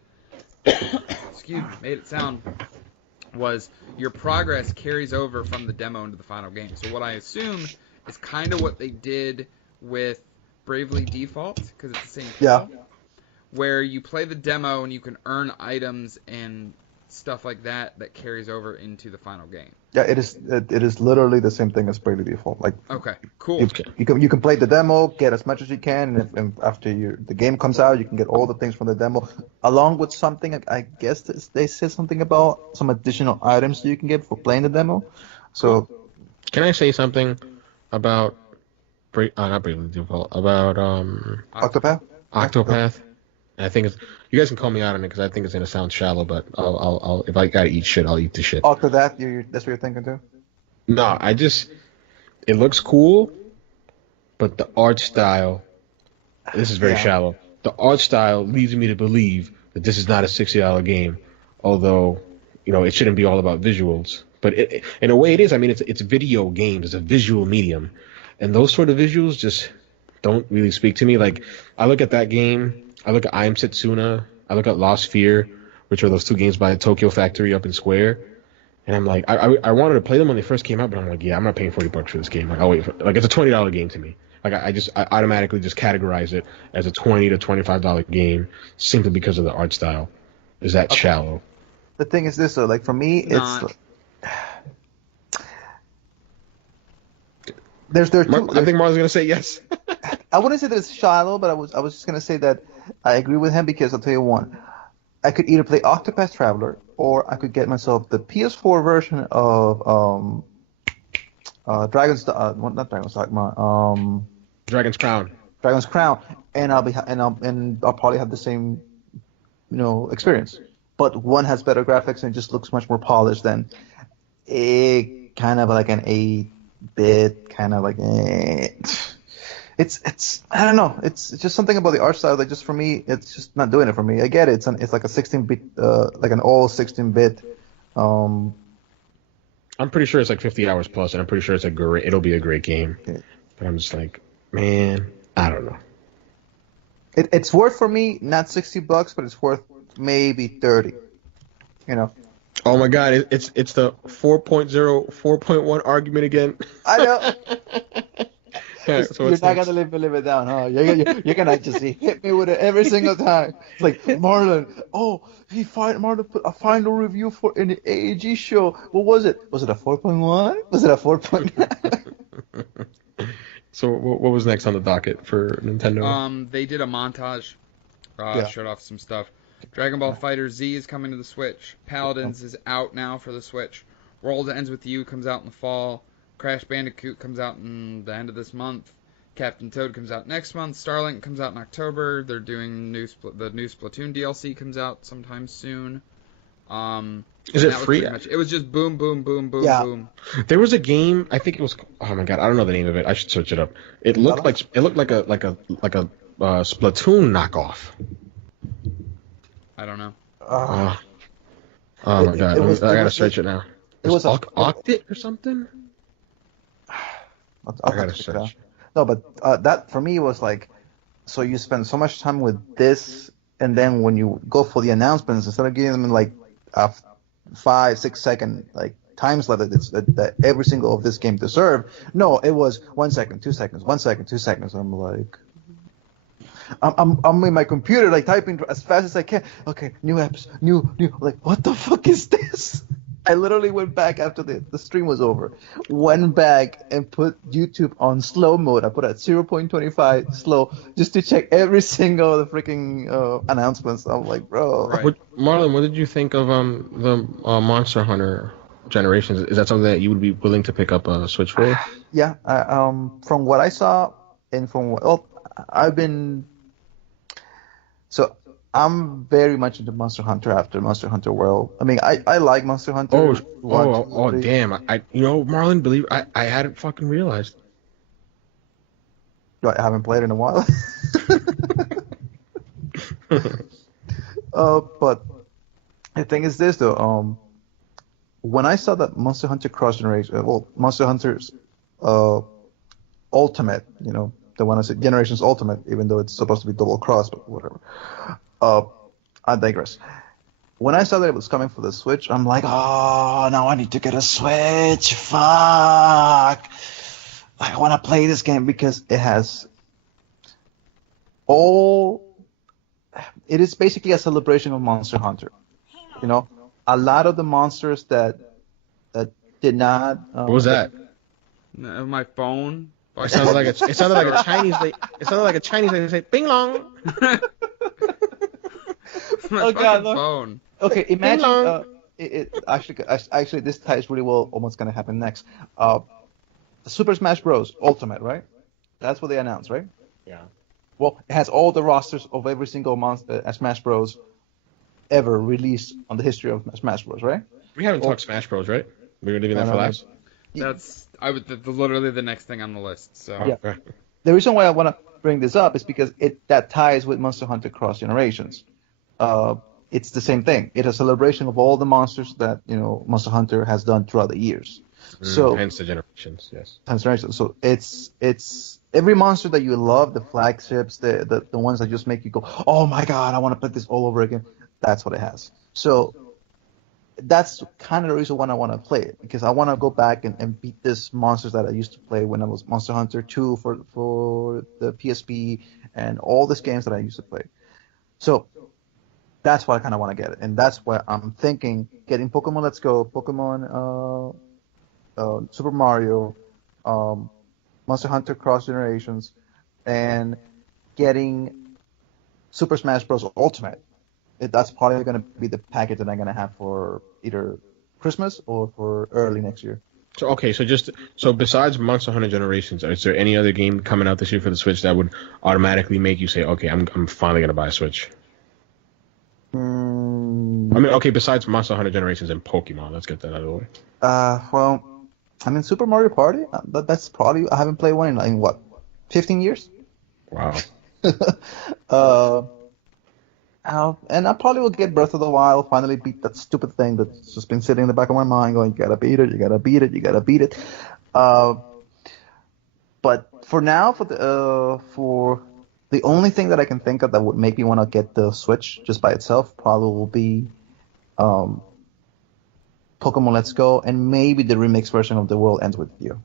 made it sound was your progress carries over from the demo into the final game. So what I assume is kind of what they did with Bravely Default, because it's the same title, where you play the demo and you can earn items and stuff like that carries over into the final game. Yeah, it is. It is literally the same thing as Bravely Default. Like, okay, cool. You can play the demo, get as much as you can, and after the game comes out, you can get all the things from the demo, along with something. I guess they said something about some additional items that you can get for playing the demo. So, can I say something about not Bravely Default, about Octopath? Octopath? And I think you guys can call me out on it because I think it's gonna sound shallow, but I'll if I gotta eat shit, I'll eat the shit. After that, that's what you're thinking too? No, it looks cool, but the art style, this is very shallow. The art style leads me to believe that this is not a $60 game, although, it shouldn't be all about visuals. But in a way it is. I mean, it's video games. It's a visual medium. And those sort of visuals just don't really speak to me. Like, I look at that game, I look at I Am Setsuna, I look at Lost Sphear, which are those two games by Tokyo Factory up in Square. And I'm like, I wanted to play them when they first came out, but I'm like, yeah, I'm not paying $40 for this game. Like, I'll wait like, it's a $20 game to me. Like, I automatically just categorize it as a $20 to $25 game simply because of the art style. Is that shallow? The thing is this, though, like, for me, it's... There are two... I think Marlon's going to say yes. I wouldn't say that it's shallow, but I was just going to say that I agree with him because I'll tell you one. I could either play Octopath Traveler or I could get myself the PS4 version of Dragon's Dogma, Dragon's Crown. Dragon's Crown, and I'll probably have the same, experience. But one has better graphics and just looks much more polished than a kind of like an 8-bit kind of like. It's I don't know. It's just something about the art style that just for me, it's just not doing it for me. I get it. It's like a 16-bit, like an all 16-bit. I'm pretty sure it's like 50 hours plus, and I'm pretty sure it'll be a great game. Okay. But I'm just like, man, I don't know. It's worth for me not $60, but it's worth maybe 30. Oh my God, it's the 4.0, 4.1 argument again. I know. Yeah, so you're not gonna live it down, huh? You're gonna just hit me with it every single time. It's like Marlon. Oh, Marlon put a final review for an AEG show. What was it? Was it a 4.1? Was it a 4.9? So what was next on the docket for Nintendo? They did a montage. Showed off some stuff. Dragon Ball Fighter Z is coming to the Switch. Paladins is out now for the Switch. World Ends With You comes out in the fall. Crash Bandicoot comes out in the end of this month. Captain Toad comes out next month. Starlink comes out in October. They're doing the new Splatoon DLC comes out sometime soon. Is it free? It was just boom, boom, boom, boom, boom. There was a game. I think it was. Oh my God, I don't know the name of it. I should search it up. It looked like a Splatoon knockoff. I don't know. Oh my God, I gotta search it now. It was Octit or something. I gotta search. No, but that for me was like, so you spend so much time with this, and then when you go for the announcements, instead of giving them like a 5-6 second like time slot that every single of this game deserved, no, it was 1 second, 2 seconds, 1 second, 2 seconds. I'm like, I'm in my computer like typing as fast as I can. Okay, new apps, new. Like, what the fuck is this? I literally went back after the stream was over, went back and put YouTube on slow mode. I put it at 0.25 slow just to check every single of the freaking announcements. I'm like, bro. Right. Marlon, what did you think of the Monster Hunter Generations? Is that something that you would be willing to pick up a Switch for? Yeah, from what I saw and from what I've been so I'm very much into Monster Hunter after Monster Hunter World. I mean, I like Monster Hunter Oh, one, two, three. damn! Marlon, believe I hadn't fucking realized. I haven't played in a while. But the thing is this though, when I saw that Monster Hunter Cross Generation, Monster Hunter's uh, Ultimate, the one I said Generations Ultimate, even though it's supposed to be double cross, but whatever. Uh, I digress. When I saw that it was coming for the Switch, I'm like, oh, now I need to get a Switch. Fuck. I want to play this game because it has all. It is basically a celebration of Monster Hunter. A lot of the monsters that did not. What was that? My phone. It sounded like a Chinese. It sounded like a Chinese lady say "Bing long." My Oh, fucking God, look. phone. Okay, imagine. Long. Actually, this ties really well. On what's gonna happen next? Super Smash Bros. Ultimate, right? That's what they announced, right? Yeah. Well, it has all the rosters of every single monster Smash Bros. Ever released on the history of Smash Bros. Right? We haven't talked Smash Bros, right? We were leaving that for last. That's literally the next thing on the list. So Yeah. Okay. The reason why I want to bring this up is because that ties with Monster Hunter Cross Generations. It's the same thing. It's a celebration of all the monsters that Monster Hunter has done throughout the years. So hence the generations, yes. So it's every monster that you love, the flagships, the ones that just make you go, oh my god, I want to play this all over again. That's what it has. So that's kind of the reason why I want to play it, because I want to go back and beat these monsters that I used to play when I was Monster Hunter 2 for the PSP and all these games that I used to play. So that's why I kind of want to get it, and that's why I'm thinking getting Pokemon Let's Go, Pokemon Super Mario, Monster Hunter Cross Generations, and getting Super Smash Bros. Ultimate. That's probably going to be the package that I'm going to have for either Christmas or for early next year. So okay, so besides Monster Hunter Generations, is there any other game coming out this year for the Switch that would automatically make you say, okay, I'm finally gonna buy a Switch? I mean, okay, besides Monster Hunter Generations and Pokemon, let's get that out of the way. Well, I mean, Super Mario Party. That's probably I haven't played one in what, 15 years. Wow. And I probably will get Breath of the Wild, finally beat that stupid thing that's just been sitting in the back of my mind going, you gotta beat it, you gotta beat it, you gotta beat it. But for now, for the only thing that I can think of that would make me want to get the Switch just by itself probably will be Pokemon Let's Go and maybe the remix version of The World Ends With You.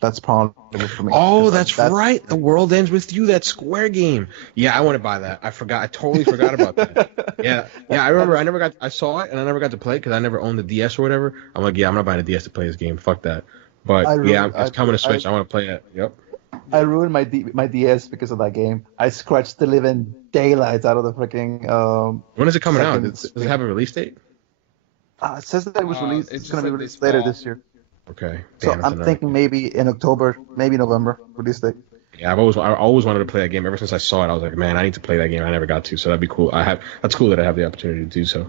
That's probably for me. Oh, that's right. The World Ends With You, that Square game. Yeah, I want to buy that. I forgot. I totally forgot about that. Yeah. I remember. I saw it and I never got to play it because I never owned the DS or whatever. I'm like, yeah, I'm not buying a DS to play this game. Fuck that. But it's coming to Switch. I want to play it. Yep. I ruined my DS because of that game. I scratched the living daylights out of the freaking. When is it coming out? Does it have a release date? It says that it was released. It's going to be released this later fall. this year. Okay. So I'm thinking maybe in October, maybe November release date. Yeah, I always wanted to play that game. Ever since I saw it, I was like, man, I need to play that game. I never got to, so that'd be cool. That's cool that I have the opportunity to do so.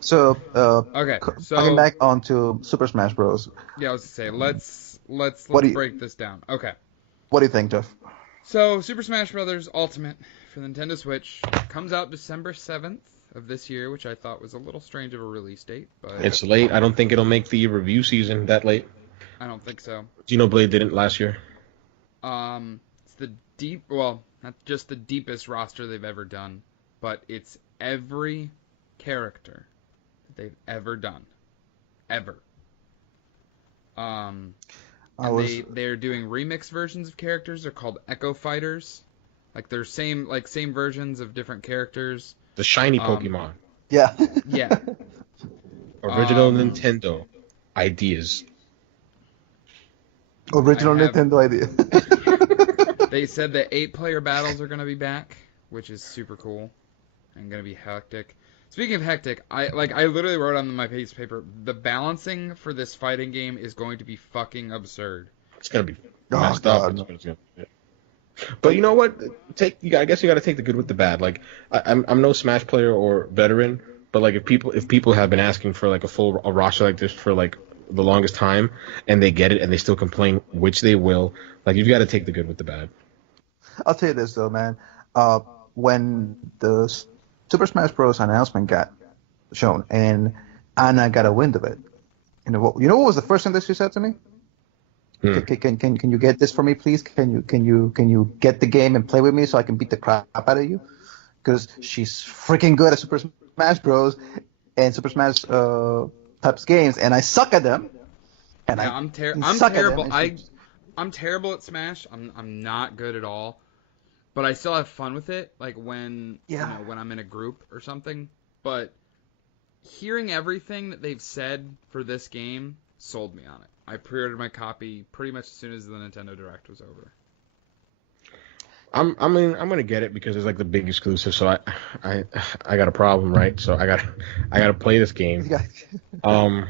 So Okay, so coming back onto Super Smash Bros. Yeah, I was to say let's break this down. Okay. What do you think, Jeff? So Super Smash Bros. Ultimate for the Nintendo Switch comes out December 7th of this year, which I thought was a little strange of a release date, but It's late. I don't think it'll make the review season that late. I don't think so. Xenoblade didn't last year. It's the not just the deepest roster they've ever done, but it's every character that they've ever done. Ever. They're doing remix versions of characters. They're called Echo Fighters. Like they're same versions of different characters. The shiny Um, Pokemon. Yeah. yeah. Original Um, Nintendo ideas. I Original have. Nintendo idea. They said that 8-player battles are gonna be back, which is super cool and gonna be hectic. Speaking of hectic, I literally wrote on my piece of paper, the balancing for this fighting game is going to be fucking absurd. It's gonna be Oh messed up. God. But you know what? I guess you got to take the good with the bad. Like I'm no Smash player or veteran, but like if people have been asking for like a roster like this for like the longest time, and they get it and they still complain, which they will. Like you've got to take the good with the bad. I'll tell you this though, man. Uh, when the Super Smash Bros. Announcement got shown and Anna got a wind of it, you know what was the first thing that she said to me? Hmm. Can you get this for me, please? Can you get the game and play with me so I can beat the crap out of you? Because she's freaking good at Super Smash Bros. And Super Smash types games, and I suck at them. And Yeah, I I'm suck at them. terrible. And I'm terrible at Smash. I'm not good at all. But I still have fun with it, like when yeah, when I'm in a group or something. But hearing everything that they've said for this game sold me on it. I pre-ordered my copy pretty much as soon as the Nintendo Direct was over. I'm gonna get it because it's like the big exclusive. So I I got a problem, right? So I gotta play this game. yeah. Um,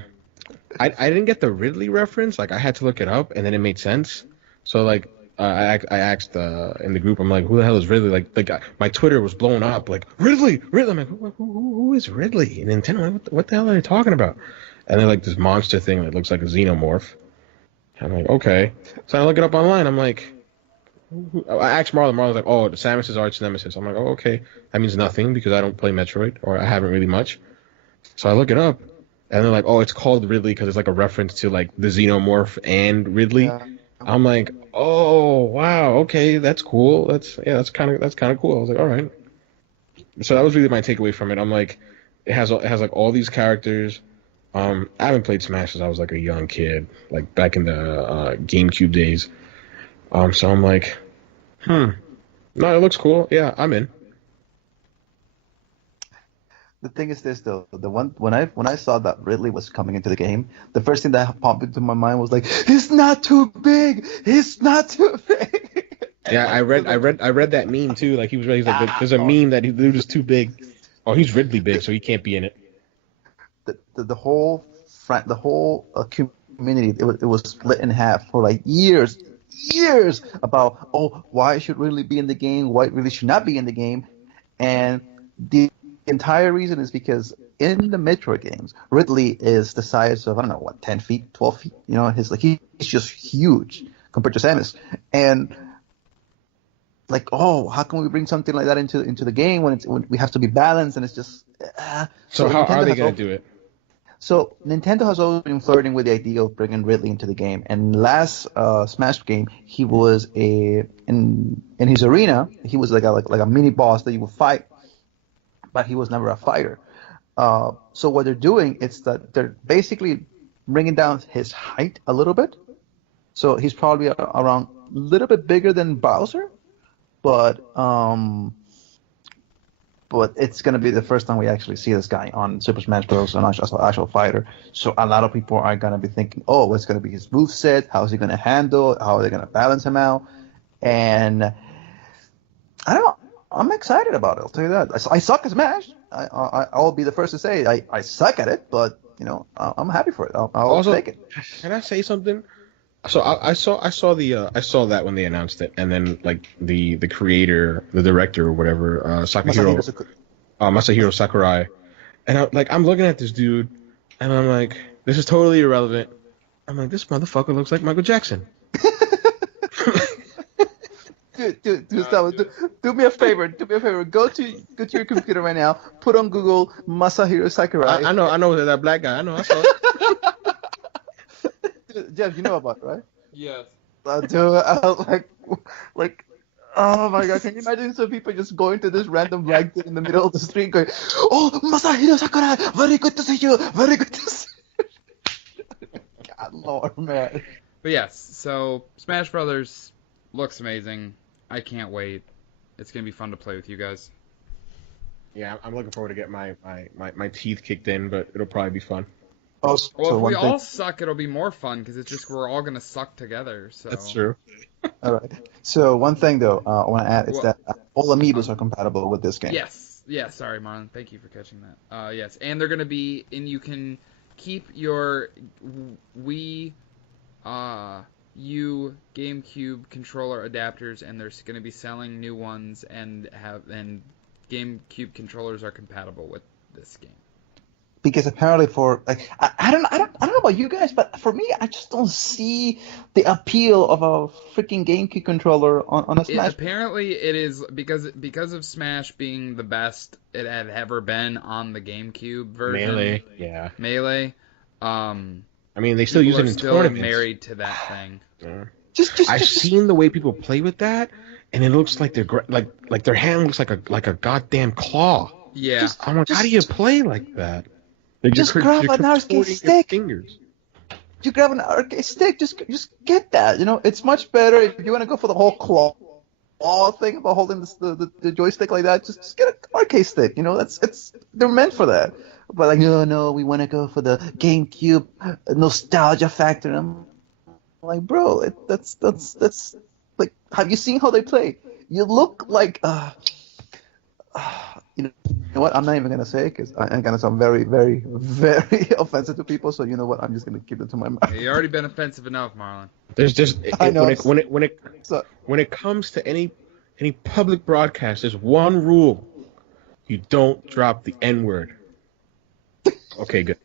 I didn't get the Ridley reference. Like I had to look it up, and then it made sense. So like I asked in the group, I'm like, who the hell is Ridley? Like my Twitter was blown up. Like Ridley. I'm like, who is Ridley? And Nintendo, like, what the hell are they talking about? And they're like this monster thing that looks like a xenomorph. I'm like, okay. So I look it up online. I'm like, I asked Marlon. Marlon's like, oh, the Samus's arch nemesis. I'm like, oh, okay. That means nothing because I don't play Metroid or I haven't really much. So I look it up, and they're like, "Oh, it's called Ridley because it's like a reference to like the Xenomorph and Ridley." Yeah. I'm like, "Oh, wow, okay, that's cool. That's kind of cool." I was like, "All right." So that was really my takeaway from it. I'm like, it has like all these characters. I haven't played Smash since I was like a young kid, like back in the GameCube days. So I'm like, no, it looks cool. Yeah, I'm in. The thing is this though, the one when I saw that Ridley was coming into the game, the first thing that popped into my mind was like, he's not too big. He's not too big. And Yeah, like so then, I read that meme too. Like he was, he's like, ah, there's a oh, meme that he dude is too big. Oh, he's Ridley big, so he can't be in it. the whole community it was split in half for like years about why should Ridley be in the game, why really should not be in the game, and the entire reason is because in the Metroid games, Ridley is the size of I don't know what 10 feet, 12 feet. He's just huge compared to Samus, and like how can we bring something like that into the game when we have to be balanced and it's just So so how are Nintendo they has gonna al- do it? so Nintendo has always been flirting with the idea of bringing Ridley into the game. And last Smash game, he was in his arena. He was like a mini boss that you would fight, but he was never a fighter. So what they're doing is that they're basically bringing down his height a little bit. So he's probably around a little bit bigger than Bowser, but it's going to be the first time we actually see this guy on Super Smash Bros. An actual fighter. So a lot of people are going to be thinking, oh, what's going to be his move set? How is he going to handle it? How are they going to balance him out? And I don't. I'm excited about it. I'll tell you that. I suck at Smash. I'll be the first to say I suck at it, but I'm happy for it. I'll Also, take it. can I say something? So I saw that when they announced it, and then like the creator, the director or whatever, Masahiro Masahiro Sakurai, and I'm looking at this dude, and I'm like, this is totally irrelevant. I'm like, this motherfucker looks like Michael Jackson. Dude, Gustavo, do me a favor. Do me a favor. Go to your computer right now. Put on Google Masahiro Sakurai. I know that black guy. I know. I saw it. Jeff, you know about it, right? Yes. Dude, I was like, oh my god, can you imagine some people just going to this random black dude in the middle of the street going, oh, Masahiro Sakurai, very good to see you, very good to see you. God, Lord, man. But yes, so Smash Brothers looks amazing. I can't wait. It's gonna be fun to play with you guys. Yeah, I'm looking forward to get my teeth kicked in, but it'll probably be fun. Also, Well, if we one thing. all suck, it'll be more fun because it's just we're all gonna suck together. That's So, true. All right. So one thing though, I want to add is well, that all amiibos are compatible with this game. yes, yeah. Sorry, Marlon. Thank you for catching that. Yes, and they're gonna be, and you can keep your Wii, U, GameCube controller adapters, and they're gonna be selling new ones, and GameCube controllers are compatible with this game. Because apparently for like I don't know about you guys, but for me I just don't see the appeal of a freaking GameCube controller on a Smash. Apparently it is because of Smash being the best it had ever been on the GameCube version. Melee, yeah. Melee. I mean, they still People use it are in still tournaments. married to that thing. Yeah. Just I've seen the way people play with that, and it looks like like their hand looks like a goddamn claw. Yeah. I'm like, how do you play like that? Like just grab an arcade contorting your stick. fingers. You grab an arcade stick, just get that. You know, it's much better if you want to go for the whole claw thing about holding the joystick like that. Just get an arcade stick. You know, they're meant for that. But like, no, we want to go for the GameCube nostalgia factor. And I'm like, bro, that's like, have you seen how they play? You look like you know what? I'm not even gonna say it because I'm gonna sound very, very, very offensive to people. So you know what? I'm just gonna keep it to my mouth. You already been offensive enough, Marlon. There's just I know. when it comes to any public broadcast, there's one rule: you don't drop the N word. Okay, good.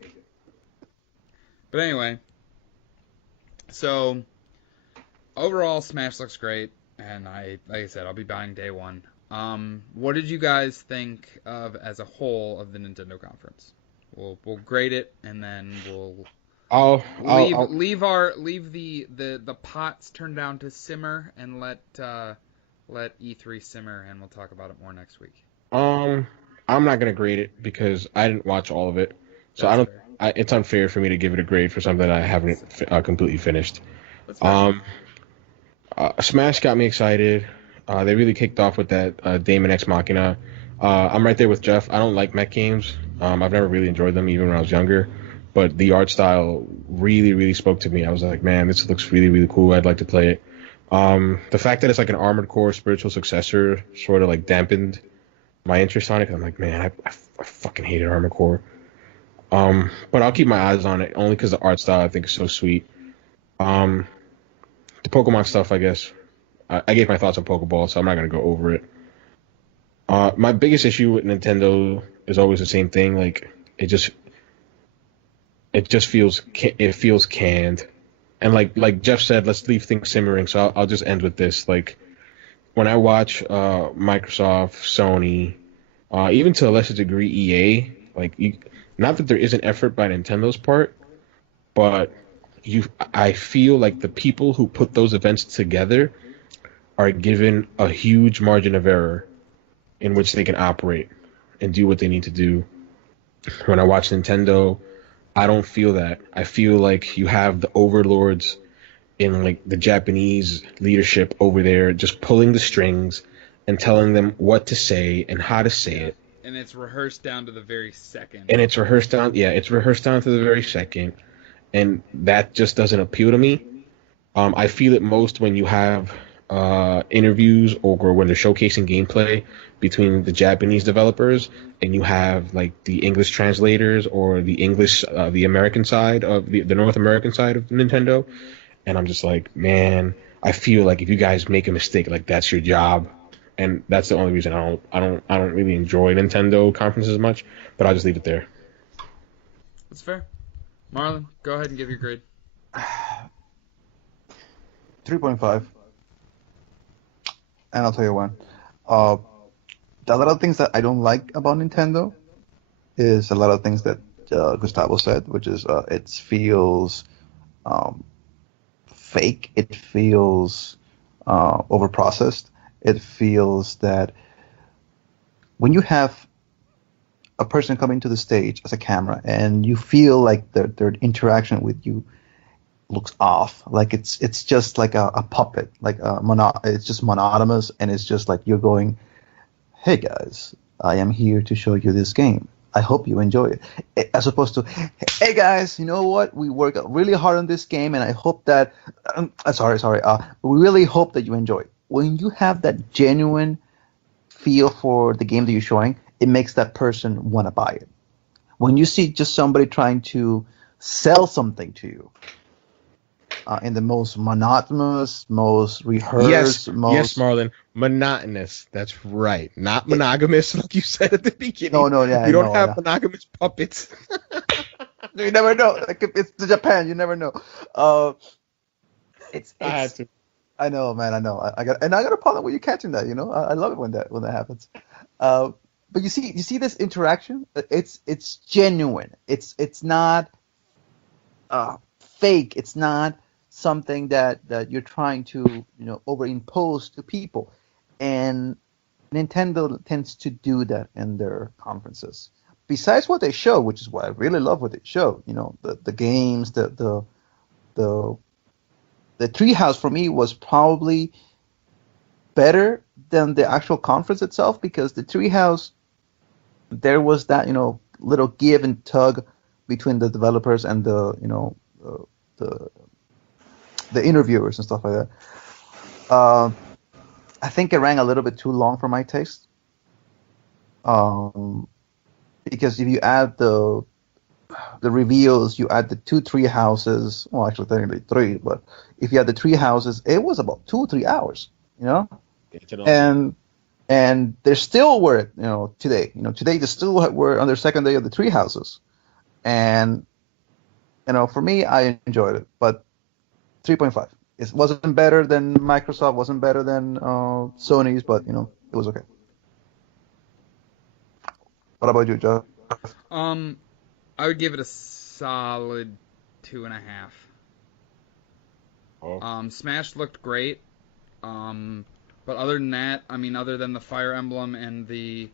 But anyway, so overall, Smash looks great, and like I said, I'll be buying day one. What did you guys think of as a whole of the Nintendo conference? We'll grade it, and then we'll leave the pots turned down to simmer, and let E3 simmer, and we'll talk about it more next week. I'm not gonna grade it because I didn't watch all of it, so That's I don't. fair. It's unfair for me to give it a grade for something that I haven't completely finished. That's fair. Smash got me excited. They really kicked off with that Daemon X Machina. I'm right there with Jeff. I don't like mech games. I've never really enjoyed them even when I was younger. But the art style really, really spoke to me. I was like, man, this looks really, really cool. I'd like to play it. The fact that it's like an Armored Core spiritual successor sort of like dampened my interest on it. 'Cause I'm like, man, I fucking hated Armored Core. But I'll keep my eyes on it only because the art style I think is so sweet. The Pokemon stuff, I guess. I gave my thoughts on Pokeball, so I'm not gonna go over it. My biggest issue with Nintendo is always the same thing. Like it just feels canned. And like Jeff said, let's leave things simmering. So I'll just end with this. Like when I watch Microsoft, Sony, even to a lesser degree EA, not that there isn't effort by Nintendo's part, but I feel like the people who put those events together are given a huge margin of error in which they can operate and do what they need to do. When I watch Nintendo, I don't feel that. I feel like you have the overlords in like the Japanese leadership over there just pulling the strings and telling them what to say and how to say it. And it's rehearsed down to the very second. It's rehearsed down to the very second. And that just doesn't appeal to me. I feel it most when you have interviews or when they're showcasing gameplay between the Japanese developers and you have like the English translators or the the American side of the North American side of Nintendo. And I'm just like, man, I feel like if you guys make a mistake, like that's your job. And that's the only reason I don't really enjoy Nintendo conferences much, but I'll just leave it there. That's fair. Marlon, go ahead and give your grade. 3.5. And I'll tell you when. A lot of things that I don't like about Nintendo is a lot of things that Gustavo said, which is it feels fake. It feels overprocessed. It feels that when you have a person coming to the stage as a camera and you feel like their interaction with you looks off. Like it's just like a puppet, like it's just monotonous, and it's just like you're going, "Hey guys, I am here to show you this game. I hope you enjoy it." As opposed to, "Hey guys, you know what? We work really hard on this game, and I hope that sorry. We really hope that you enjoy it." When you have that genuine feel for the game that you're showing, it makes that person want to buy it. When you see just somebody trying to sell something to you in the most monotonous, most Yes, rehearsed, yes, most Marlon. Monotonous. That's right. Not it, monogamous, like you said at the beginning. no, yeah, We I don't know, I have know. monogamous puppets. You never know. Like it's Japan, you never know. Uh, I had it's to. I know, man, I know. I got a problem with you catching that. I love it when that happens. Uh, but you see this interaction. It's genuine. It's not fake. It's not something that you're trying to overimpose to people. And Nintendo tends to do that in their conferences. Besides what they show, which is what I really love what they show, the games, the the treehouse for me was probably better than the actual conference itself because the treehouse there was that little give and tug between the developers and uh, the the interviewers and stuff like that. Uh, I think it ran a little bit too long for my taste. Um, because if you add the reveals, you add the two tree houses. Well, actually, technically three, but if you add the tree houses, it was about 2 or 3 hours. You know, Get it on me. and they still were today. Today they still were on their second day of the tree houses, and for me, I enjoyed it, but 3.5. It wasn't better than Microsoft, wasn't better than Sony's, but it was okay. What about you, Jeff? Um, I would give it a solid 2.5. Oh, Smash looked great. Um, but other than that, I mean, other than the Fire Emblem and the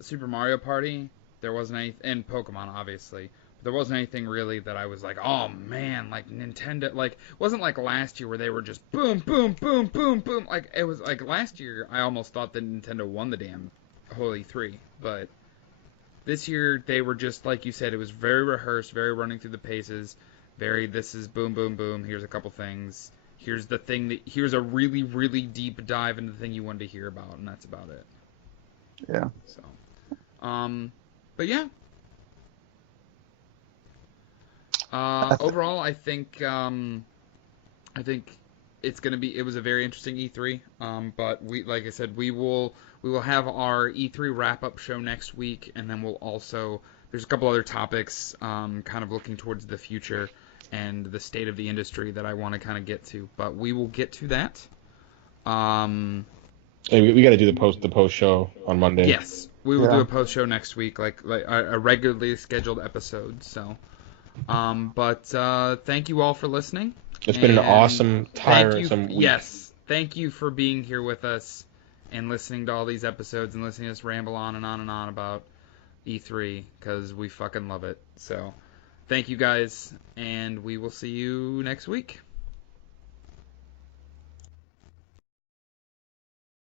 Super Mario Party, there wasn't any, and Pokemon obviously. But there wasn't anything really that I was like, oh man, like Nintendo, like it wasn't like last year where they were just boom, boom, boom, boom, boom. Like it was like last year, I almost thought that Nintendo won the damn Holy Three, but this year they were just like you said, it was very rehearsed, very running through the paces, very this is boom, boom, boom. Here's a couple things. Here's the thing that here's a really, really deep dive into the thing you wanted to hear about, and that's about it. Yeah. So, um, but yeah, I th- overall, I think it's gonna be. It was a very interesting E3. But like I said, we will have our E3 wrap up show next week, and then we'll also there's a couple other topics, kind of looking towards the future and the state of the industry that I want to kind of get to. But we will get to that. Um, hey, we got to do the post show on Monday. yes, we will do yeah. a post show next week, like a regularly scheduled episode. So. But thank you all for listening, It's been an and awesome, tiresome week. yes, thank you for being here with us and listening to all these episodes and listening to us ramble on and on and on about E3 because we fucking love it. So, thank you guys, and we will see you next week.